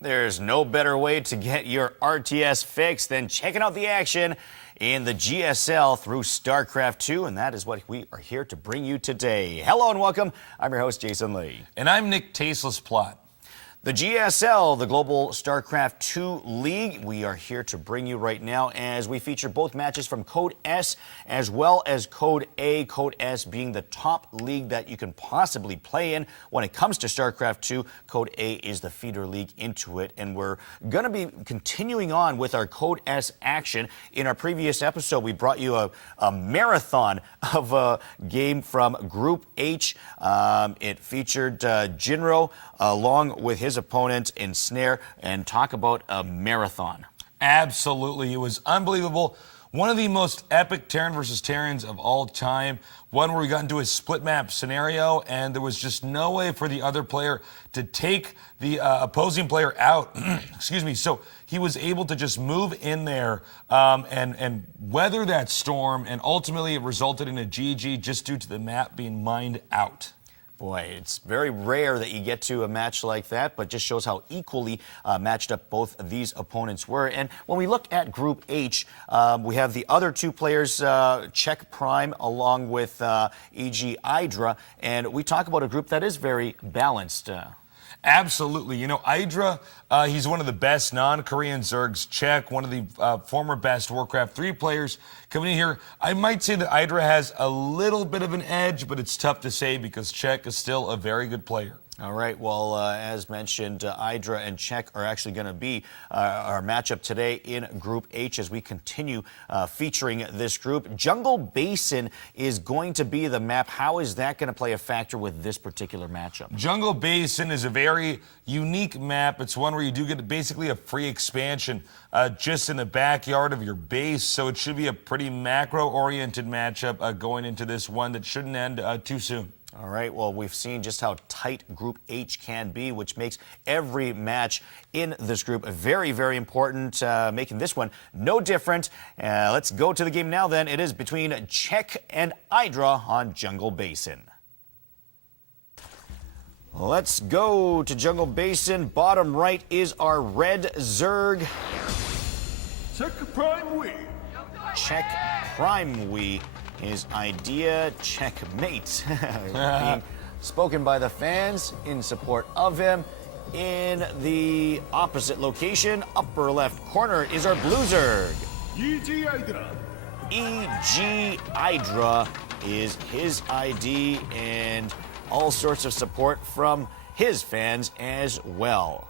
There's no better way to get your RTS fix than checking out the action in the GSL through Starcraft 2, and that is what we are here to bring you today. Hello and welcome. I'm your host, Jason Lee. And I'm Nick Tasteless Plott. The GSL, the Global Starcraft 2 League, we are here to bring you right now as we feature both matches from Code S as well as Code A. Code S being the top league that you can possibly play in when it comes to StarCraft 2. Code A is the feeder league into it, and we're going to be continuing on with our Code S action. In our previous episode, we brought you a marathon of a game from Group H. It featured Jinro along with his opponent in Snare, and talk about a marathon. Absolutely. It was unbelievable. One of the most epic Terran versus Terrans of all time. One where we got into a split map scenario, and there was just no way for the other player to take the opposing player out. Excuse me. So he was able to just move in there and weather that storm, and ultimately it resulted in a GG just due to the map being mined out. Boy, it's very rare that you get to a match like that, but just shows how equally matched up both of these opponents were. And when we look at Group H, we have the other two players, Czech Prime along with e.g. Idra, and we talk about a group that is very balanced. Absolutely. You know, Idra, he's one of the best non-Korean Zergs. Czech, one of the former best Warcraft 3 players coming in here. I might say that Idra has a little bit of an edge, but it's tough to say because Czech is still a very good player. All right, well, as mentioned, Idra and Czech are actually going to be our matchup today in Group H as we continue featuring this group. Jungle Basin is going to be the map. How is that going to play a factor with this particular matchup? Jungle Basin is a very unique map. It's one where you do get basically a free expansion just in the backyard of your base, so it should be a pretty macro-oriented matchup going into this one that shouldn't end too soon. All right, well, we've seen just how tight Group H can be, which makes every match in this group very, very important, making this one no different. Let's go to the game now, then. It is between Czech and Idra on Jungle Basin. Let's go to Jungle Basin. Bottom right is our red Zerg. Czech Prime we. Czech Prime we. His idea, checkmate, being spoken by the fans in support of him. In the opposite location, upper left corner, is our blue Zerg. E.G. Idra. E.G. Idra is his ID, and all sorts of support from his fans as well.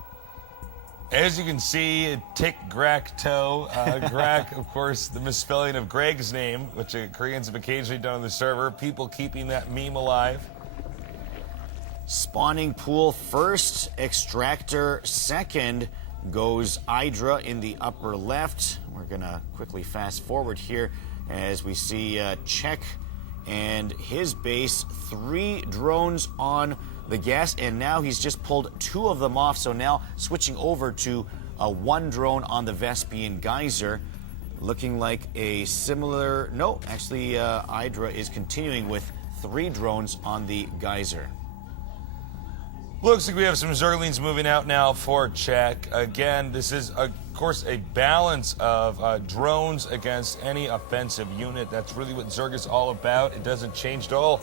As you can see, Tick Grak Toe. Grak, of course, the misspelling of Greg's name, which Koreans have occasionally done on the server. People keeping that meme alive. Spawning pool first, extractor second goes Idra in the upper left. We're going to quickly fast forward here as we see Czech and his base, 3 drones on the gas, and now he's just pulled 2 of them off, so now switching over to 1 drone on the Vespian Geyser, looking like a similar, no, actually Idra is continuing with 3 drones on the Geyser. Looks like we have some Zerglings moving out now for Czech. Again, this is, of course, a balance of drones against any offensive unit. That's really what Zerg is all about. It doesn't change at all.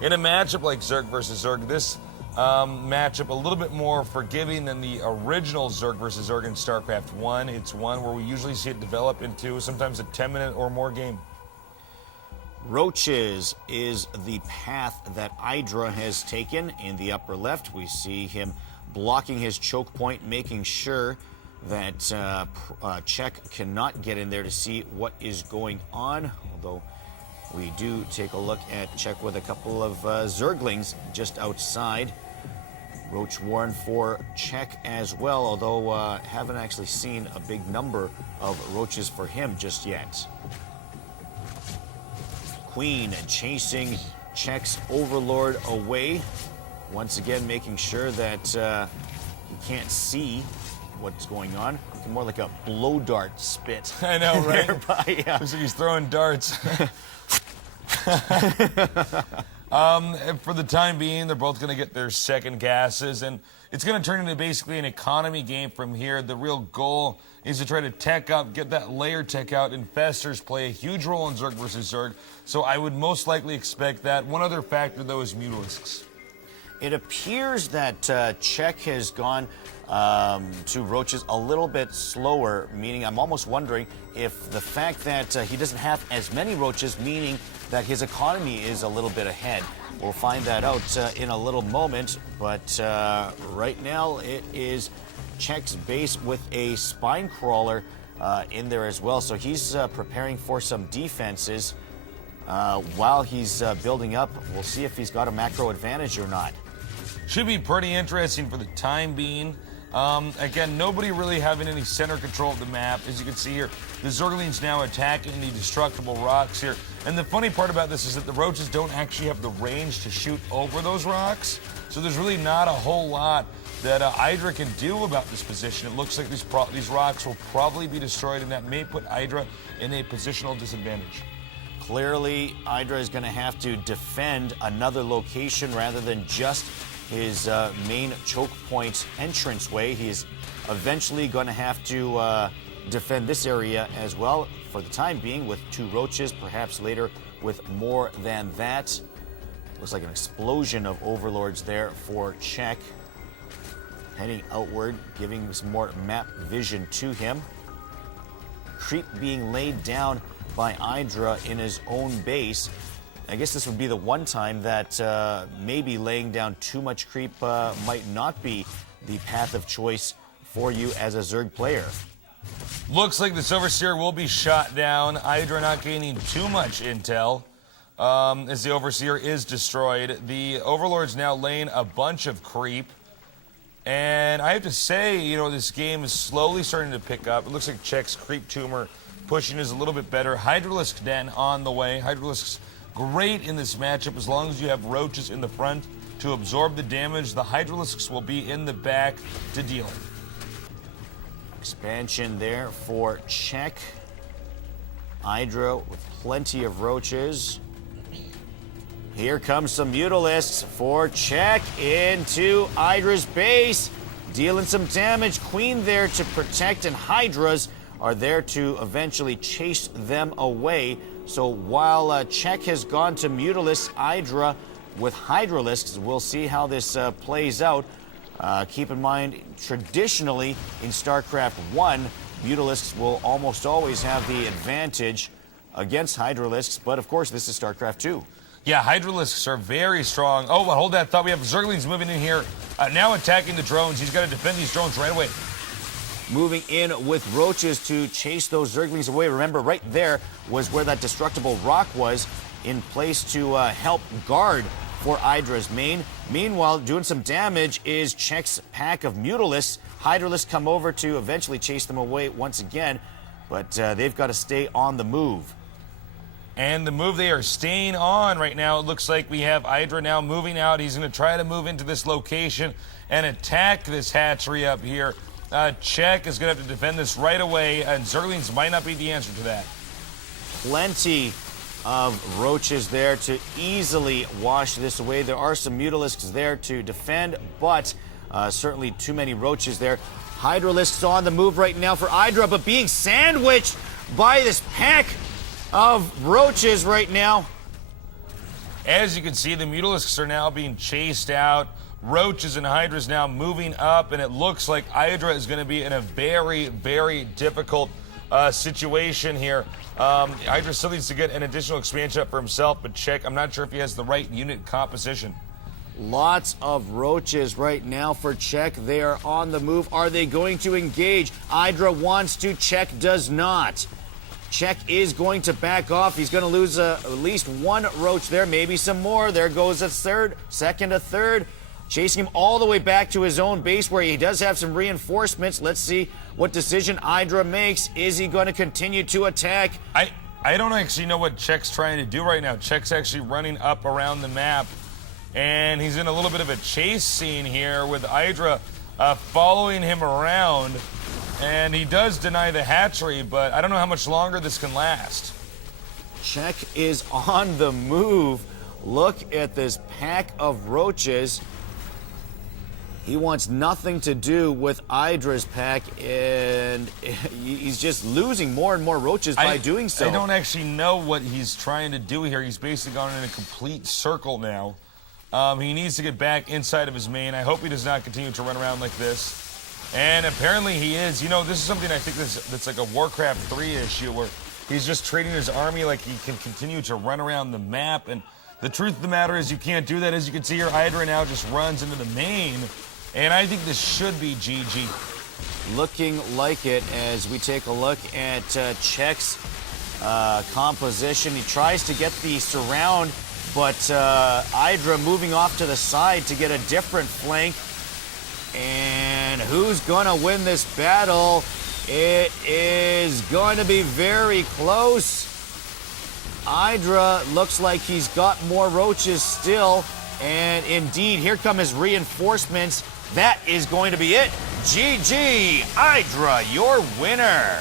In a matchup like Zerg versus Zerg, this matchup a little bit more forgiving than the original Zerg versus Zerg in StarCraft 1. It's one where we usually see it develop into sometimes a 10-minute or more game. Roaches is the path that Idra has taken. In the upper left, we see him blocking his choke point, making sure that Czech cannot get in there to see what is going on, although we do take a look at Czech with a couple of Zerglings just outside. Roach Warren for Czech as well, although haven't actually seen a big number of roaches for him just yet. Queen chasing Czech's Overlord away. Once again, making sure that he can't see what's going on. Looking more like a blow dart spit. I know, right? Nearby, yeah. Looks like he's throwing darts. For the time being, they're both going to get their second gases, and it's going to turn into basically an economy game from here. The real goal is to try to tech up, get that layer tech out. Infestors play a huge role in Zerg versus Zerg, so I would most likely expect that. One other factor, though, is Mutalisks. It appears that Czech has gone to Roaches a little bit slower, meaning I'm almost wondering if the fact that he doesn't have as many Roaches, meaning that his economy is a little bit ahead. We'll find that out in a little moment, but right now it is Czech's base with a spine crawler in there as well, so he's preparing for some defenses while he's building up. We'll see if he's got a macro advantage or not. Should be pretty interesting for the time being. Again, nobody really having any center control of the map. As you can see here, the Zerglings now attacking the destructible rocks here. And the funny part about this is that the Roaches don't actually have the range to shoot over those rocks. So there's really not a whole lot that Idra can do about this position. It looks like these rocks will probably be destroyed, and that may put Idra in a positional disadvantage. Clearly, Idra is going to have to defend another location rather than just his main choke point entranceway. He's eventually going to have to defend this area as well for the time being with 2 Roaches, perhaps later with more than that. Looks like an explosion of overlords there for Czech. Heading outward, giving some more map vision to him. Creep being laid down by Idra in his own base. I guess this would be the one time that maybe laying down too much creep might not be the path of choice for you as a Zerg player. Looks like this Overseer will be shot down. Idra not gaining too much intel as the Overseer is destroyed. The Overlord's now laying a bunch of creep. And I have to say, you know, this game is slowly starting to pick up. It looks like Czech's creep tumor pushing is a little bit better. Hydralisk Den on the way. Hydralisk's great in this matchup as long as you have Roaches in the front to absorb the damage. The Hydralisks will be in the back to deal. Expansion there for Czech. Idra with plenty of Roaches. Here comes some Mutalisks for Czech into Idra's base. Dealing some damage. Queen there to protect, and Hydras are there to eventually chase them away. So while Czech has gone to Mutalisks, Idra with Hydralisks, we'll see how this plays out. Keep in mind, traditionally in StarCraft 1, Mutalisks will almost always have the advantage against Hydralisks, but of course this is StarCraft 2. Yeah, Hydralisks are very strong. Oh, but hold that thought. We have Zerglings moving in here, now attacking the drones. He's got to defend these drones right away. Moving in with Roaches to chase those Zerglings away. Remember, right there was where that destructible rock was, in place to help guard for Idra's main. Meanwhile, doing some damage is Czech's pack of Mutalisks. Hydralisks come over to eventually chase them away once again, but they've got to stay on the move. And the move they are staying on right now, it looks like we have Idra now moving out. He's going to try to move into this location and attack this hatchery up here. Czech is going to have to defend this right away, and Zerglings might not be the answer to that. Plenty of Roaches there to easily wash this away. There are some Mutalisks there to defend, but certainly too many Roaches there. Hydralisks on the move right now for Idra, but being sandwiched by this pack of Roaches right now. As you can see, the Mutalisks are now being chased out. Roaches and Hydras now moving up, and it looks like Idra is going to be in a very, very difficult situation here. Idra still needs to get an additional expansion up for himself, but Czech, I'm not sure if he has the right unit composition. Lots of Roaches right now for Czech. They are on the move. Are they going to engage? Idra wants to. Czech does not. Czech is going to back off. He's going to lose at least one Roach there, maybe some more. There goes a third, second, a third. Chasing him all the way back to his own base where he does have some reinforcements. Let's see what decision Idra makes. Is he going to continue to attack? I don't actually know what Czech's trying to do right now. Czech's actually running up around the map, and he's in a little bit of a chase scene here with Idra following him around. And he does deny the hatchery, but I don't know how much longer this can last. Czech is on the move. Look at this pack of Roaches. He wants nothing to do with Idra's pack, and he's just losing more and more roaches by doing so. I don't actually know what he's trying to do here. He's basically gone in a complete circle now. He needs to get back inside of his main. I hope he does not continue to run around like this. And apparently he is. You know, this is something I think that's like a Warcraft 3 issue where he's just training his army like he can continue to run around the map. And the truth of the matter is you can't do that. As you can see here, Idra now just runs into the main. And I think this should be GG. Looking like it as we take a look at Czech's composition. He tries to get the surround, but Idra moving off to the side to get a different flank. And who's going to win this battle? It is going to be very close. Idra looks like he's got more roaches still. And indeed, here come his reinforcements. That is going to be it. GG, Idra, your winner.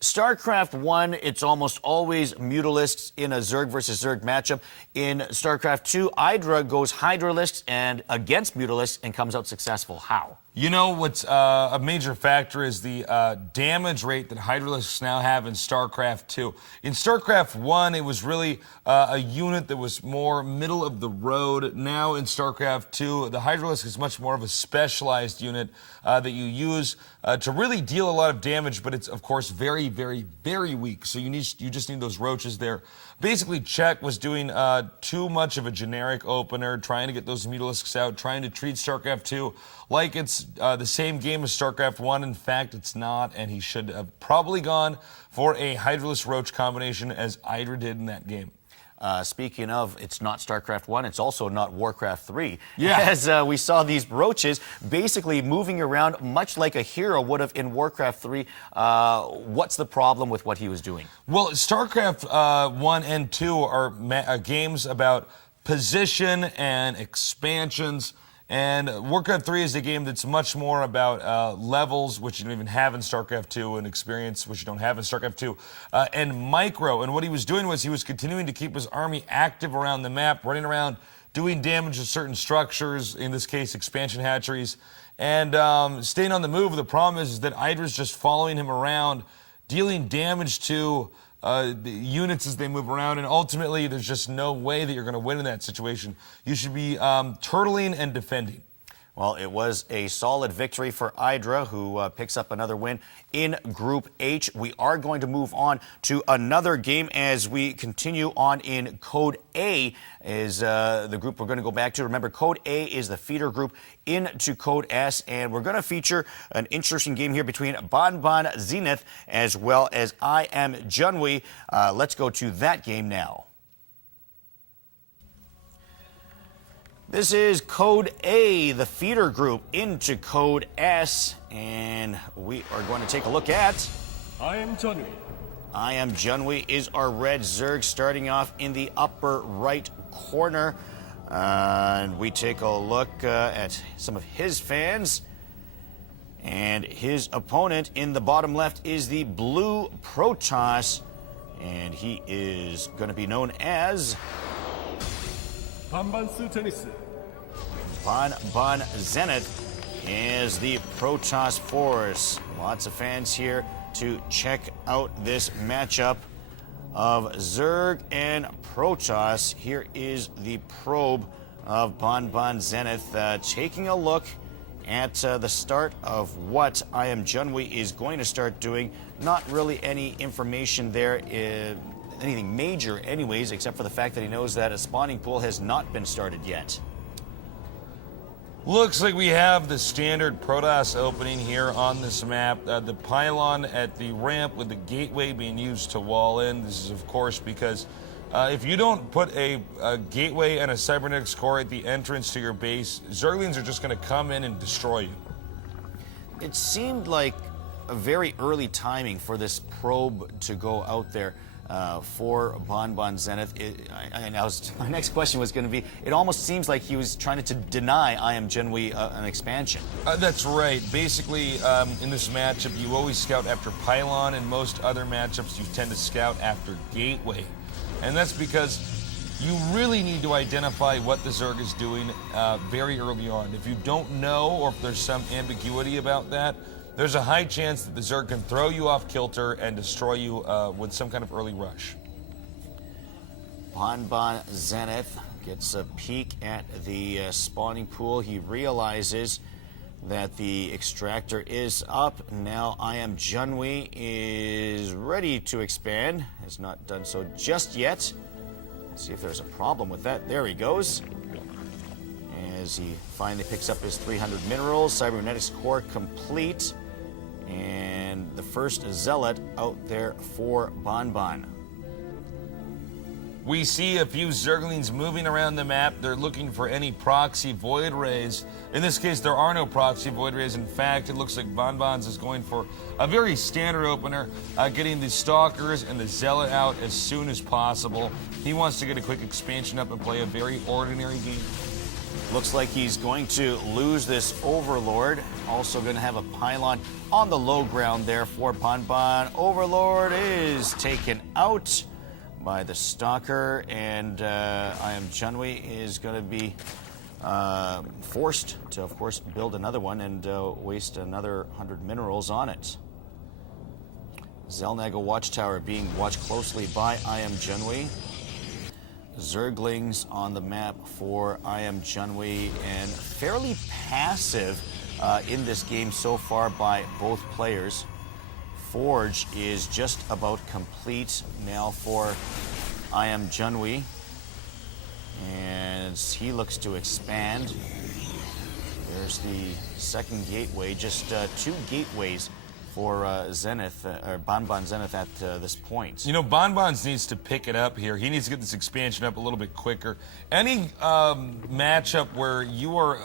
StarCraft 1, it's almost always Mutalisks in a Zerg versus Zerg matchup. In StarCraft 2, Idra goes Hydralisks and against Mutalisks and comes out successful. How? You know what's a major factor is the damage rate that Hydralisks now have in StarCraft 2. In StarCraft 1, it was really a unit that was more middle of the road. Now in StarCraft 2, the Hydralisk is much more of a specialized unit that you use to really deal a lot of damage, but it's, of course, very, very, very weak. So you just need those roaches there. Basically, Czech was doing too much of a generic opener, trying to get those Mutalisks out, trying to treat StarCraft 2 like it's the same game as StarCraft 1. In fact, it's not, and he should have probably gone for a Hydralisk Roach combination as Idra did in that game. Speaking of, it's not StarCraft 1, it's also not Warcraft 3. Yeah. As we saw these roaches basically moving around much like a hero would have in Warcraft 3. What's the problem with what he was doing? Well, StarCraft 1 and 2 are games about position and expansions. And Warcraft 3 is a game that's much more about levels, which you don't even have in StarCraft 2, and experience, which you don't have in StarCraft 2, and micro. And what he was doing was he was continuing to keep his army active around the map, running around, doing damage to certain structures, in this case, expansion hatcheries, and staying on the move. The problem is that Idra's just following him around, dealing damage to the units as they move around, and ultimately there's just no way that you're going to win in that situation. You should be turtling and defending. Well, it was a solid victory for Idra, who picks up another win in Group H. We are going to move on to another game as we continue on in Code A, is the group we're going to go back to. Remember, Code A is the feeder group into Code S, and we're going to feature an interesting game here between Banbans Zenith as well as IMJunwi. Let's go to that game now. This is Code A, the feeder group into Code S, and we are going to take a look at IMJunwi. IMJunwi is our red Zerg, starting off in the upper right corner. And we take a look at some of his fans. And his opponent in the bottom left is the blue Protoss, and he is going to be known as Banbans Zenith. Banbans Zenith is the Protoss force. Lots of fans here to check out this matchup of Zerg and Protoss. Here is the probe of Banbans Zenith, taking a look at the start of what IMJunwi is going to start doing. Not really any information there, anything major anyways, except for the fact that he knows that a spawning pool has not been started yet. Looks like we have the standard Protoss opening here on this map. The pylon at the ramp with the gateway being used to wall in. This is, of course, because if you don't put a gateway and a cybernetics core at the entrance to your base, Zerglings are just going to come in and destroy you. It seemed like a very early timing for this probe to go out there for Banbans Zenith. My next question was going to be, it almost seems like he was trying to deny IMJunwi an expansion. That's right. Basically, in this matchup, you always scout after pylon. In most other matchups, you tend to scout after gateway. And that's because you really need to identify what the Zerg is doing very early on. If you don't know, or if there's some ambiguity about that, there's a high chance that the Zerg can throw you off kilter and destroy you with some kind of early rush. Banbans Zenith gets a peek at the spawning pool. He realizes that the extractor is up. Now IMJunwi is ready to expand. Has not done so just yet. Let's see if there's a problem with that. There he goes. As he finally picks up his 300 minerals. Cybernetics core complete. And the first zealot out there for Banban. We see a few Zerglings moving around the map. They're looking for any proxy void rays. In this case, there are no proxy void rays. In fact, it looks like Banbans is going for a very standard opener, getting the Stalkers and the Zealot out as soon as possible. He wants to get a quick expansion up and play a very ordinary game. Looks like he's going to lose this Overlord. Also going to have a pylon on the low ground there for Banban. Overlord is taken out by the Stalker, and IMJunwi is going to be forced to, of course, build another one and waste another 100 minerals on it. Zelnaga Watchtower being watched closely by IMJunwi. Zerglings on the map for IMJunwi, and fairly passive in this game so far by both players. Forge is just about complete now for IMJunwi, and he looks to expand. There's the second gateway, just 2 gateways for Zenith, or Banbans Zenith at this point. You know, Banbans needs to pick it up here. He needs to get this expansion up a little bit quicker. Any matchup where you are,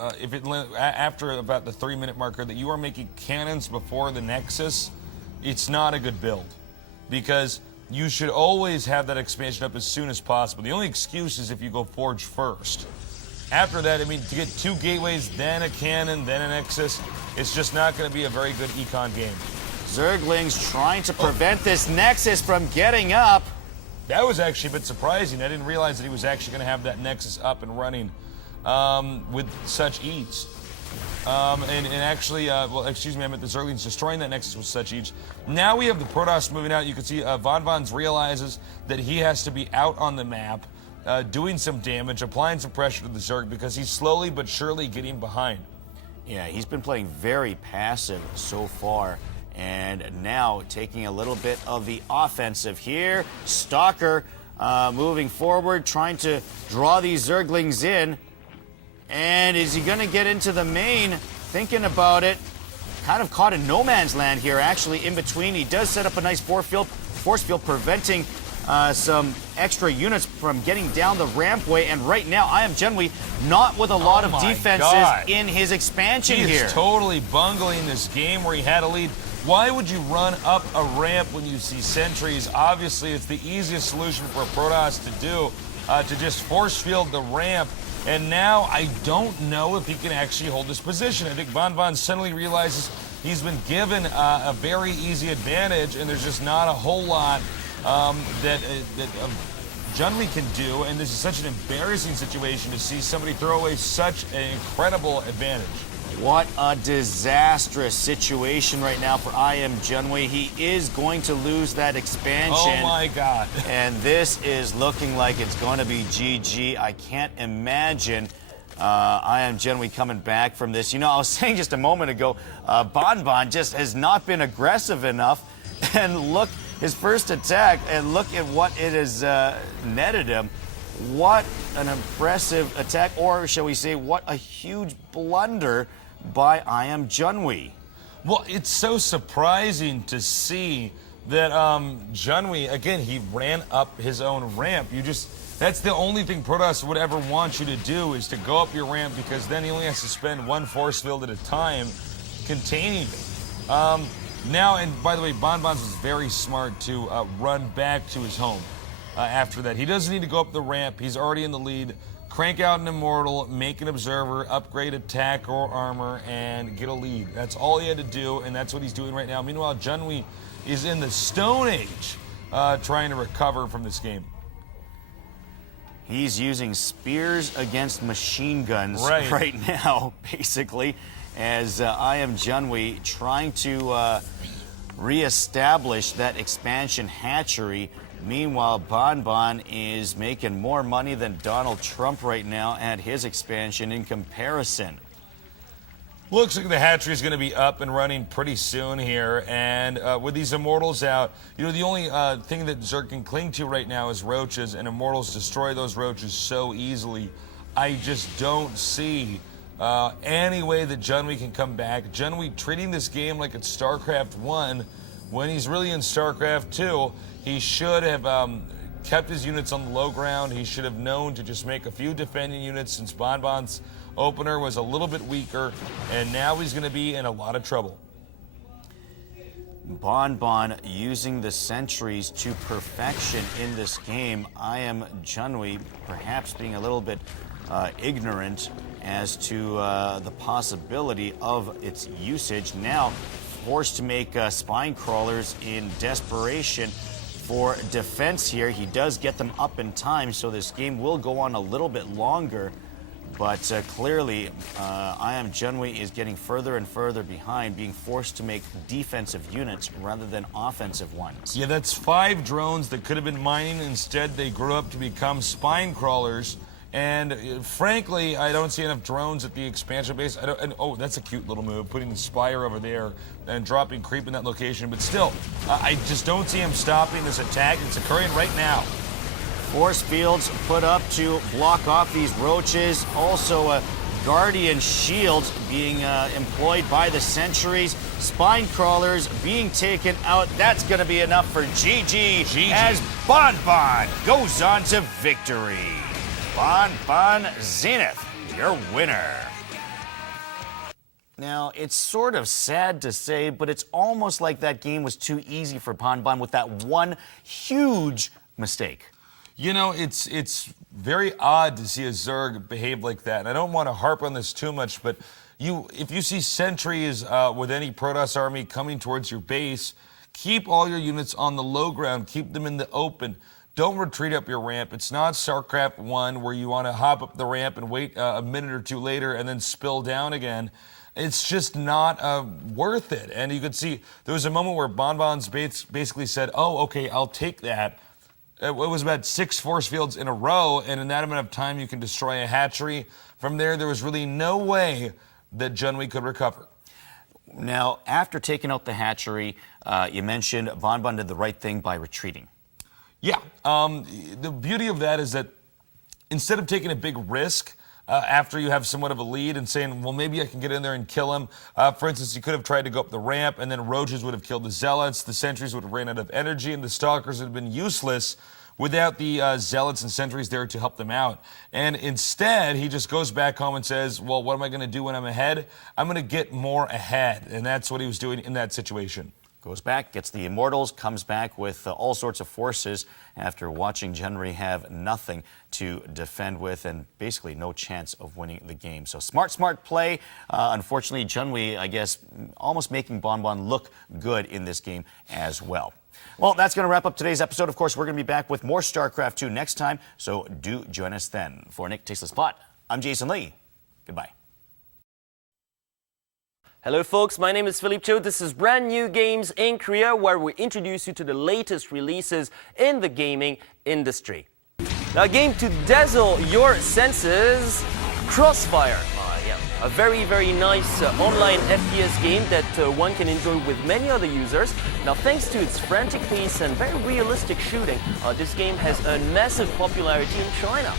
after about the 3-minute marker, that you are making cannons before the Nexus, it's not a good build, because you should always have that expansion up as soon as possible. The only excuse is if you go Forge first. After that, I mean, to get 2 gateways, then a cannon, then an Nexus, it's just not going to be a very good econ game. Zerglings trying to prevent this Nexus from getting up. That was actually a bit surprising. I didn't realize that he was actually going to have that Nexus up and running with such ease. And actually, well, excuse me, I meant the Zerglings destroying that Nexus with such ease. Now we have the Protoss moving out. You can see Banbans realizes that he has to be out on the map, doing some damage, applying some pressure to the Zerg, because he's slowly but surely getting behind. Yeah, he's been playing very passive so far, and now taking a little bit of the offensive here. Stalker moving forward, trying to draw these Zerglings in. And is he going to get into the main? Thinking about it, kind of caught in no man's land here, actually, in between. He does set up a nice force field, preventing some extra units from getting down the rampway. And right now, IMJunwi not with a lot of defenses in his expansion here. He is totally bungling this game where he had a lead. Why would you run up a ramp when you see sentries? Obviously, it's the easiest solution for a Protoss to do, to just force field the ramp. And now I don't know if he can actually hold this position. I think Banbans suddenly realizes he's been given a very easy advantage, and there's just not a whole lot that Junwi can do. And this is such an embarrassing situation to see somebody throw away such an incredible advantage. What a disastrous situation right now for IMJunwi. He is going to lose that expansion. Oh my God. And this is looking like it's going to be GG. I can't imagine IMJunwi coming back from this. You know, I was saying just a moment ago, Banban just has not been aggressive enough. And look, his first attack, and look at what it has netted him. What an impressive attack, or shall we say, what a huge blunder by IMJunwi. Well, it's so surprising to see that Junwi, again, he ran up his own ramp. That's the only thing Protoss would ever want you to do, is to go up your ramp, because then he only has to spend 1 force field at a time containing it. Now, and by the way, Banbans was very smart to run back to his home after that. He doesn't need to go up the ramp. He's already in the lead. Crank out an Immortal, make an Observer, upgrade attack or armor, and get a lead. That's all he had to do, and that's what he's doing right now. Meanwhile, Junwi is in the Stone Age trying to recover from this game. He's using spears against machine guns Right. right now, basically, as IMJunwi trying to reestablish that expansion hatchery. Meanwhile, Banban is making more money than Donald Trump right now at his expansion in comparison. Looks like the hatchery is going to be up and running pretty soon here, and with these Immortals out, you know, the only thing that Zerg can cling to right now is roaches, and Immortals destroy those roaches so easily. I just don't see any way that Junwi can come back. Junwi treating this game like it's Starcraft 1 when he's really in Starcraft 2. He should have kept his units on the low ground. He should have known to just make a few defending units since Banban's opener was a little bit weaker, and now he's going to be in a lot of trouble. Banban using the sentries to perfection in this game. IMJunwi perhaps being a little bit ignorant as to the possibility of its usage. Now forced to make spine crawlers in desperation for defense here. He does get them up in time, so this game will go on a little bit longer. But clearly, IMJunwi is getting further and further behind, being forced to make defensive units rather than offensive ones. Yeah, that's 5 drones that could have been mining. Instead, they grew up to become spine crawlers. And frankly, I don't see enough drones at the expansion base. Oh, that's a cute little move, putting the Spire over there and dropping creep in that location. But still, I just don't see him stopping this attack. It's occurring right now. Force fields put up to block off these roaches. Also, guardian shields being employed by the sentries. Spine crawlers being taken out. That's going to be enough for GG as Banban goes on to victory. Banbans Zenith, your winner. Now, it's sort of sad to say, but it's almost like that game was too easy for Banban with that one huge mistake. You know, it's very odd to see a Zerg behave like that. And I don't want to harp on this too much, but if you see sentries with any Protoss army coming towards your base, keep all your units on the low ground. Keep them in the open. Don't retreat up your ramp. It's not StarCraft 1 where you want to hop up the ramp and wait a minute or two later and then spill down again. It's just not worth it. And you could see there was a moment where Banban's basically said, oh, okay, I'll take that. It was about 6 force fields in a row, and in that amount of time you can destroy a hatchery. From there was really no way that Junwi could recover. Now, after taking out the hatchery, you mentioned Banban did the right thing by retreating. Yeah, the beauty of that is that instead of taking a big risk after you have somewhat of a lead and saying, well, maybe I can get in there and kill him. For instance, you could have tried to go up the ramp, and then roaches would have killed the zealots, the sentries would have ran out of energy, and the stalkers would have been useless without the zealots and sentries there to help them out. And instead, he just goes back home and says, well, what am I going to do when I'm ahead? I'm going to get more ahead, and that's what he was doing in that situation. Goes back, gets the Immortals, comes back with all sorts of forces after watching Junwi have nothing to defend with and basically no chance of winning the game. So smart play. Unfortunately, Junwi, I guess, almost making Banban look good in this game as well. Well, that's going to wrap up today's episode. Of course, we're going to be back with more StarCraft 2 next time, so do join us then. For Nick, Tasteless, Plott, I'm Jason Lee. Goodbye. Hello folks, my name is Philip Cho. This is Brand New Games in Korea, where we introduce you to the latest releases in the gaming industry. Now, a game to dazzle your senses, Crossfire. A very, very nice online FPS game that one can enjoy with many other users. Now, thanks to its frantic pace and very realistic shooting, this game has a massive popularity in China.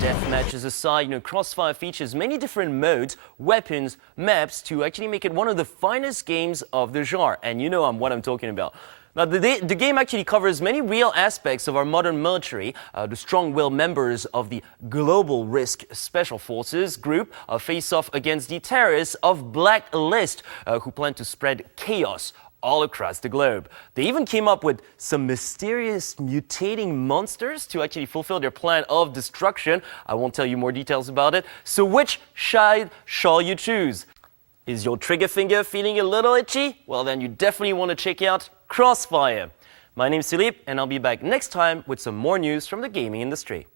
Death matches aside, Crossfire features many different modes, weapons, maps to actually make it one of the finest games of the genre. And you know what I'm talking about. Now, the game actually covers many real aspects of our modern military. The strong-willed members of the Global Risk Special Forces group face off against the terrorists of Blacklist, who plan to spread chaos all across the globe. They even came up with some mysterious mutating monsters to actually fulfill their plan of destruction. I won't tell you more details about it. So which side shall you choose? Is your trigger finger feeling a little itchy? Well, then you definitely want to check out Crossfire. My name is Philippe, and I'll be back next time with some more news from the gaming industry.